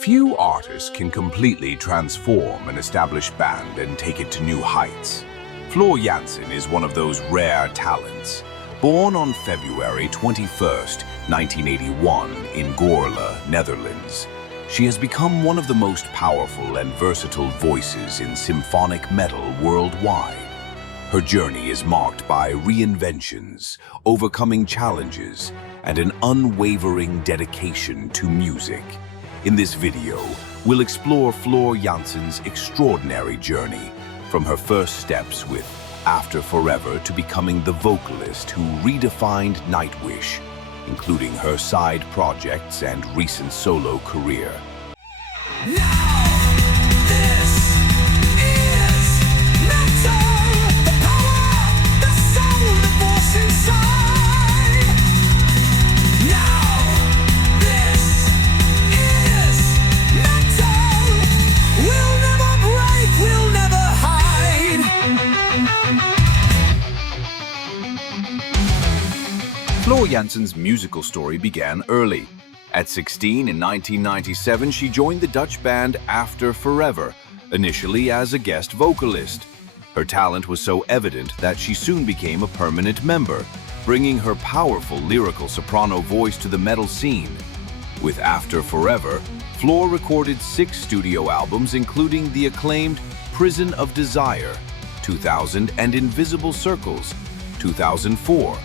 Few artists can completely transform an established band and take it to new heights. Floor Jansen is one of those rare talents. Born on February 21st, 1981 in Goorle, Netherlands, she has become one of the most powerful and versatile voices in symphonic metal worldwide. Her journey is marked by reinventions, overcoming challenges, and an unwavering dedication to music. In this video, we'll explore Floor Jansen's extraordinary journey, from her first steps with After Forever to becoming the vocalist who redefined Nightwish, including her side projects and recent solo career. Floor Jansen's musical story began early. At 16 in 1997, she joined the Dutch band After Forever, initially as a guest vocalist. Her talent was so evident that she soon became a permanent member, bringing her powerful lyrical soprano voice to the metal scene. With After Forever, Floor recorded 6 studio albums, including the acclaimed Prison of Desire, 2000, and Invisible Circles, 2004.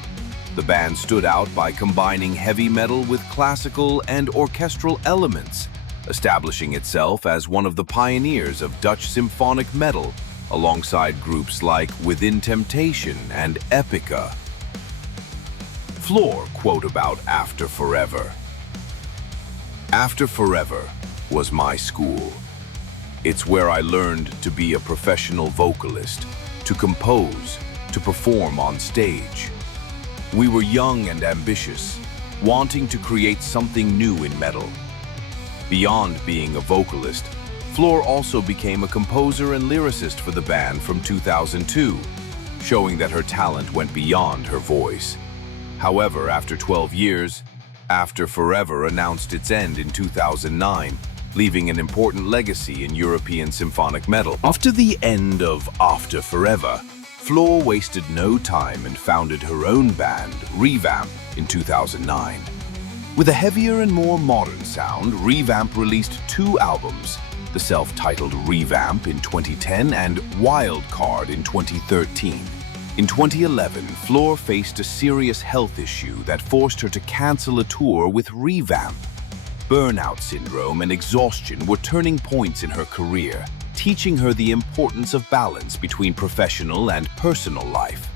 The band stood out by combining heavy metal with classical and orchestral elements, establishing itself as one of the pioneers of Dutch symphonic metal, alongside groups like Within Temptation and Epica. Floor quote about After Forever. After Forever was my school. It's where I learned to be a professional vocalist, to compose, to perform on stage. We were young and ambitious, wanting to create something new in metal. Beyond being a vocalist, Floor also became a composer and lyricist for the band from 2002, showing that her talent went beyond her voice. However, after 12 years, After Forever announced its end in 2009, leaving an important legacy in European symphonic metal. After the end of After Forever, Floor wasted no time and founded her own band, Revamp, in 2009. With a heavier and more modern sound, Revamp released 2 albums, the self-titled Revamp in 2010 and Wild Card in 2013. In 2011, Floor faced a serious health issue that forced her to cancel a tour with Revamp. Burnout syndrome and exhaustion were turning points in her career, teaching her the importance of balance between professional and personal life.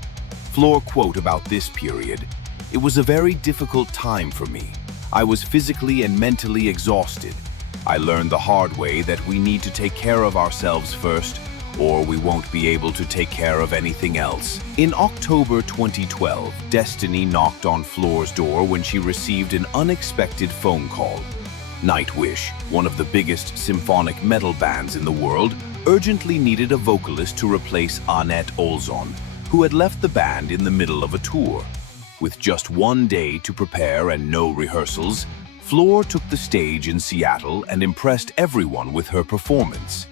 Floor quote about this period, "It was a very difficult time for me. I was physically and mentally exhausted. I learned the hard way that we need to take care of ourselves first, or we won't be able to take care of anything else." In October 2012, destiny knocked on Floor's door when she received an unexpected phone call. Nightwish, one of the biggest symphonic metal bands in the world, urgently needed a vocalist to replace Annette Olzon, who had left the band in the middle of a tour. With just 1 day to prepare and no rehearsals, Floor took the stage in Seattle and impressed everyone with her performance.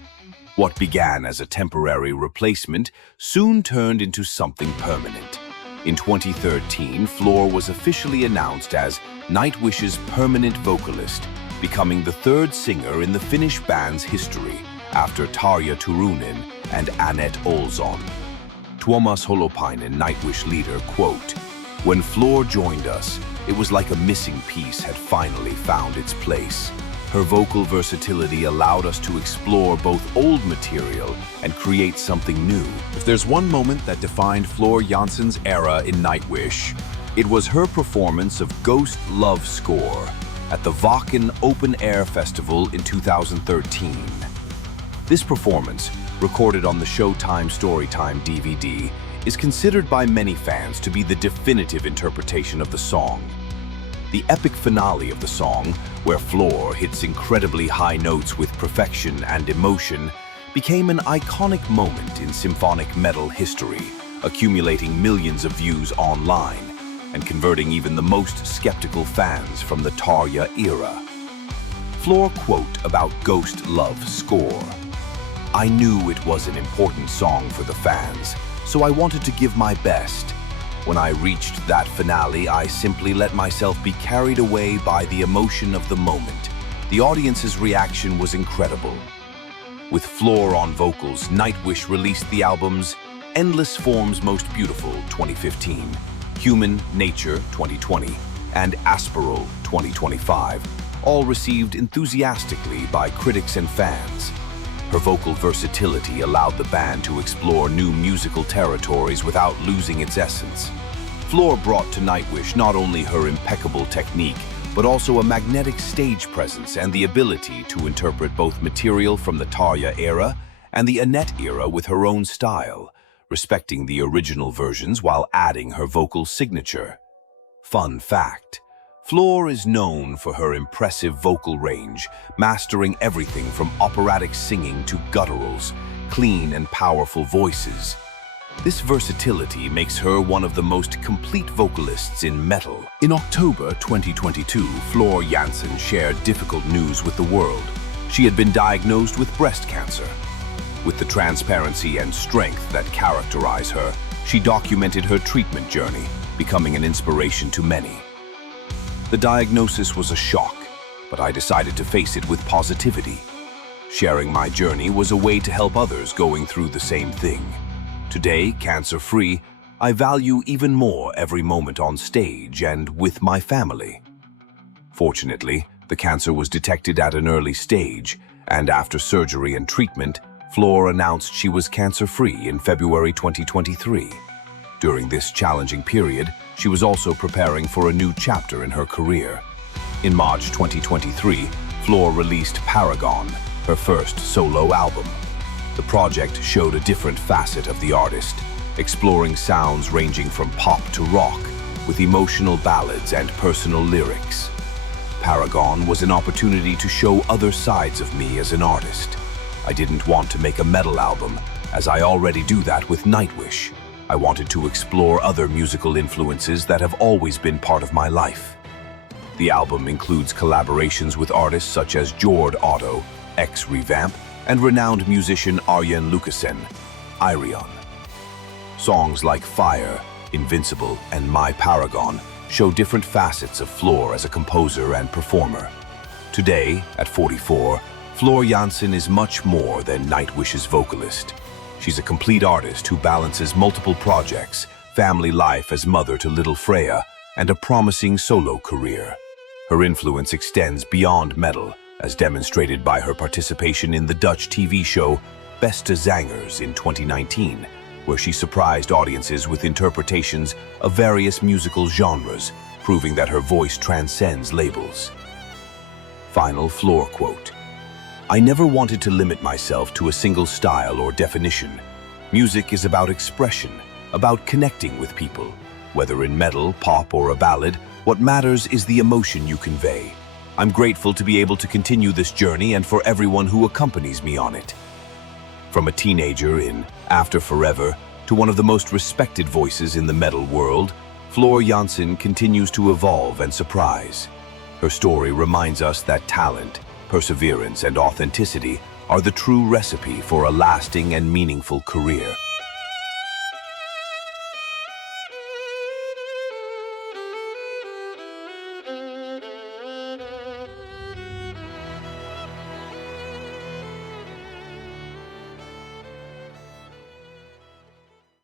What began as a temporary replacement soon turned into something permanent. In 2013, Floor was officially announced as Nightwish's permanent vocalist, becoming the 3rd singer in the Finnish band's history, after Tarja Turunen and Annette Olzon. Tuomas Holopainen, Nightwish leader, quote, "When Floor joined us, it was like a missing piece had finally found its place. Her vocal versatility allowed us to explore both old material and create something new." If there's one moment that defined Floor Jansen's era in Nightwish, it was her performance of Ghost Love Score at the Wacken Open Air Festival in 2013. This performance, recorded on the Showtime Storytime DVD, is considered by many fans to be the definitive interpretation of the song. The epic finale of the song, where Floor hits incredibly high notes with perfection and emotion, became an iconic moment in symphonic metal history, accumulating millions of views online and converting even the most skeptical fans from the Tarja era. Floor quote about Ghost Love score. I knew it was an important song for the fans, so I wanted to give my best. When I reached that finale, I simply let myself be carried away by the emotion of the moment. The audience's reaction was incredible. With Floor on vocals, Nightwish released the albums Endless Forms Most Beautiful 2015, Human Nature 2020, and Aspiral 2025, all received enthusiastically by critics and fans. Her vocal versatility allowed the band to explore new musical territories without losing its essence. Floor brought to Nightwish not only her impeccable technique, but also a magnetic stage presence and the ability to interpret both material from the Tarja era and the Annette era with her own style, respecting the original versions while adding her vocal signature. Fun fact: Floor is known for her impressive vocal range, mastering everything from operatic singing to gutturals, clean and powerful voices. This versatility makes her one of the most complete vocalists in metal. In October 2022, Floor Jansen shared difficult news with the world. She had been diagnosed with breast cancer. With the transparency and strength that characterize her, she documented her treatment journey, becoming an inspiration to many. The diagnosis was a shock, but I decided to face it with positivity. Sharing my journey was a way to help others going through the same thing. Today, cancer-free, I value even more every moment on stage and with my family. Fortunately, the cancer was detected at an early stage, and after surgery and treatment, Floor announced she was cancer-free in February 2023. During this challenging period, she was also preparing for a new chapter in her career. In March 2023, Floor released Paragon, her first solo album. The project showed a different facet of the artist, exploring sounds ranging from pop to rock, with emotional ballads and personal lyrics. Paragon was an opportunity to show other sides of me as an artist. I didn't want to make a metal album, as I already do that with Nightwish. I wanted to explore other musical influences that have always been part of my life. The album includes collaborations with artists such as Jord Otto, ex-Revamp, and renowned musician Arjen Lucassen, Irion. Songs like Fire, Invincible, and My Paragon show different facets of Floor as a composer and performer. Today, at 44, Floor Jansen is much more than Nightwish's vocalist. She's a complete artist who balances multiple projects, family life as mother to little Freya, and a promising solo career. Her influence extends beyond metal, as demonstrated by her participation in the Dutch TV show Beste Zangers in 2019, where she surprised audiences with interpretations of various musical genres, proving that her voice transcends labels. Final Floor quote: I never wanted to limit myself to a single style or definition. Music is about expression, about connecting with people. Whether in metal, pop, or a ballad, what matters is the emotion you convey. I'm grateful to be able to continue this journey and for everyone who accompanies me on it. From a teenager in After Forever to one of the most respected voices in the metal world, Floor Jansen continues to evolve and surprise. Her story reminds us that talent, perseverance, and authenticity are the true recipe for a lasting and meaningful career.